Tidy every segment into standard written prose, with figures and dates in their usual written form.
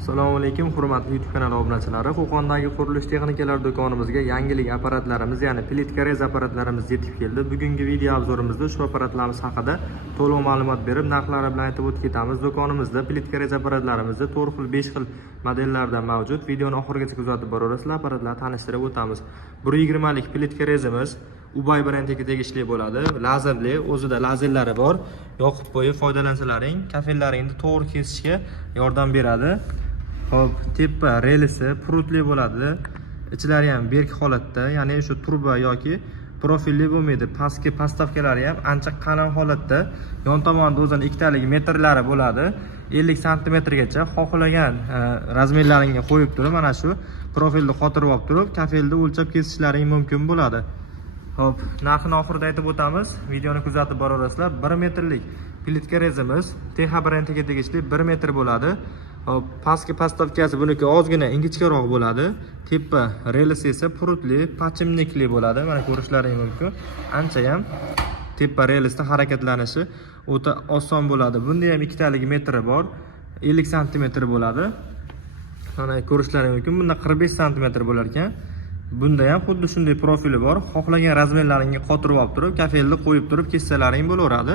Assalomu alaykum, hurmatli YouTube kanali obunachilari. Qo'qondagi qurilish texnikalar do'konimizga yangilik apparatlarimiz, ya'ni plitka rez apparatlarimiz yetib keldi. Bugungi video obzorimizda shu apparatlarimiz haqida to'liq ma'lumot berib, narxlari bilan aytib o'tib ketamiz. Do'konimizda plitka rez apparatlarimizda 4 xil, 5 xil modellarda mavjud. Videoni oxirigacha kuzatib boraverasizlar, apparatlarni tanishtirib o'tamiz. 120 lik plitka rezimiz Ubay brendiga tegishli bo'ladi. Lazerli, o'zida lazerlari bor. Yoqib qo'yib foydalansalaring, kafellaringni to'g'ri kesishga yordam beradi. Hop, tepa relisi prutli bo'ladi. Ichlari ham berk holatda, ya'ni shu turba yoki profilli bo'lmaydi. Pastki postavkalari ham ancha qalin holatda. Yon tomonda o'zining ikkitalik metrlari bo'ladi. 50 sm gacha xohlagan razmerlaringga qo'yib turib, mana shu profilni xotirib olib turib, kafelni o'lchab kesishlaring mumkin bo'ladi. Hop, narxini oxirida aytib o'tamiz. Videoni kuzatib boraverasizlar. 1 metrlik plitka rezimiz TH brendiga tegishli 1 metr bo'ladi. Hop, pastki postavkasi buniki ozgina ingichkaroq bo'ladi. Tepa relisi esa prutli, pachimnikli bo'ladi. Mana ko'rishlaring mumkin. Ancha ham tepa relisda harakatlanishi o'ta oson bo'ladi. Bunda ham ikkitalik metri bor. 50 sm bo'ladi. Mana ko'rishlaring mumkin. Bunda 45 sm bo'lar ekan. Bunda ham xuddi shunday profili bor. Xohlagan razmerlaringga qotirib olib turib, kafelni qo'yib turib kessalaring bo'laveradi.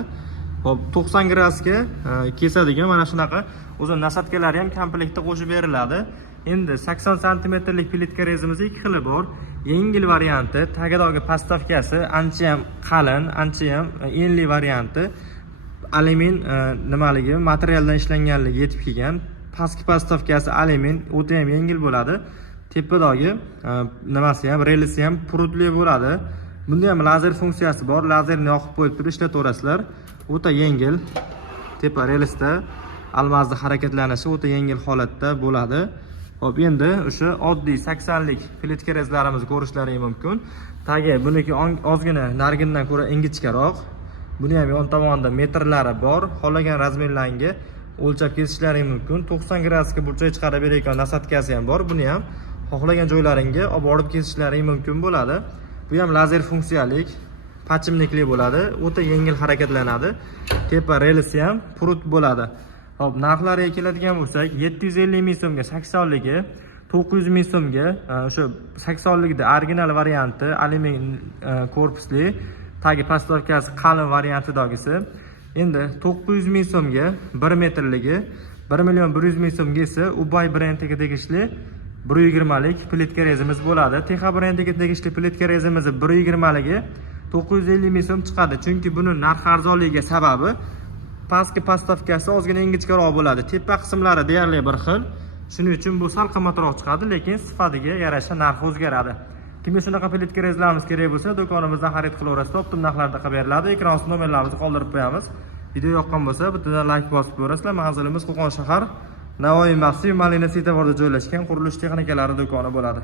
Hop, 90 gradusga kesadigan mana shunaqa o'zi nasatkalari ham komplektda qo'shib beriladi. Endi 80 sm lik plitka rezimizning ikki xili bor. Yengil varianti, tagidagi postavkasi ancha ham qalin, ancha ham enli varianti. Alyumin nimaligi, materialdan ishlanganligi yetib kelgan. Pastki postavkasi alyumin, o'ta ham yengil bo'ladi. Tepadagi nimasi ham, relisi ham prutli bo'ladi. Bunda ham lazer funksiyasi bor. Lazerni yoqib qo'yib turib ishlataverasizlar. O'ta yengil. Tepa relisda almazda harakatlanishi o'ta yengil holatda bo'ladi. Hop, endi o'sha oddiy 80 lik plitka rezlarimizni ko'rishlaring mumkin. Tagi buniki ozgina nargindan ko'ra ingichkaroq. Buni ham yon tomonda metrlari bor. Xohlagan razmerlarga o'lchab kesishlaring mumkin. 90 gradusga burchak chiqarib beradigan nasatkasi ham bor. Buni ham xohlagan joylaringga olib borib kesishlaring mumkin bo'ladi. Bu ham lazer funksiyalik, pachimnikli bo'ladi, o'ta yengil harakatlanadi. Tepa relisi ham prut bo'ladi. Hop, narxlariga keladigan bo'lsak, 750 ming so'mga 80 ligi, 900 ming so'mga o'sha 80 ligida original varianti, alyumin korpusli, tagi postavkasi qalin variantidagisi. Endi 900 ming so'mga 1 metrligi, 1 million 100 ming so'mga esa Ubay brendiga tegishli 120 lik plitka rezimiz bo'ladi. TH brendiga tegishli plitka rezimiz 120 ligi 950 ming so'm chiqadi. Chunki buni narx arzonligiga sababi pastki postavkasi ozgina ingichkaroq bo'ladi. Tepa qismlari deyarli bir xil. Shuning uchun bu sal qimmatroq chiqadi, lekin sifatiga yarasha narxi o'zgaradi. Kimga shunaqa plitka rezlarimiz kerak bo'lsa, do'konimizdan xarid qilaverasiz. Optim narxlarda qilib beriladi. Ekran ostida nomerlarimizni qoldirib qo'yamiz. Video yoqqan bo'lsa, bittadan like bosib qo'yasizlar. Manzilimiz Qo'qon shahar Navoiy Mavsumiy Malina svetoforida joylashgan qurilish texnikalari do'koni bo'ladi.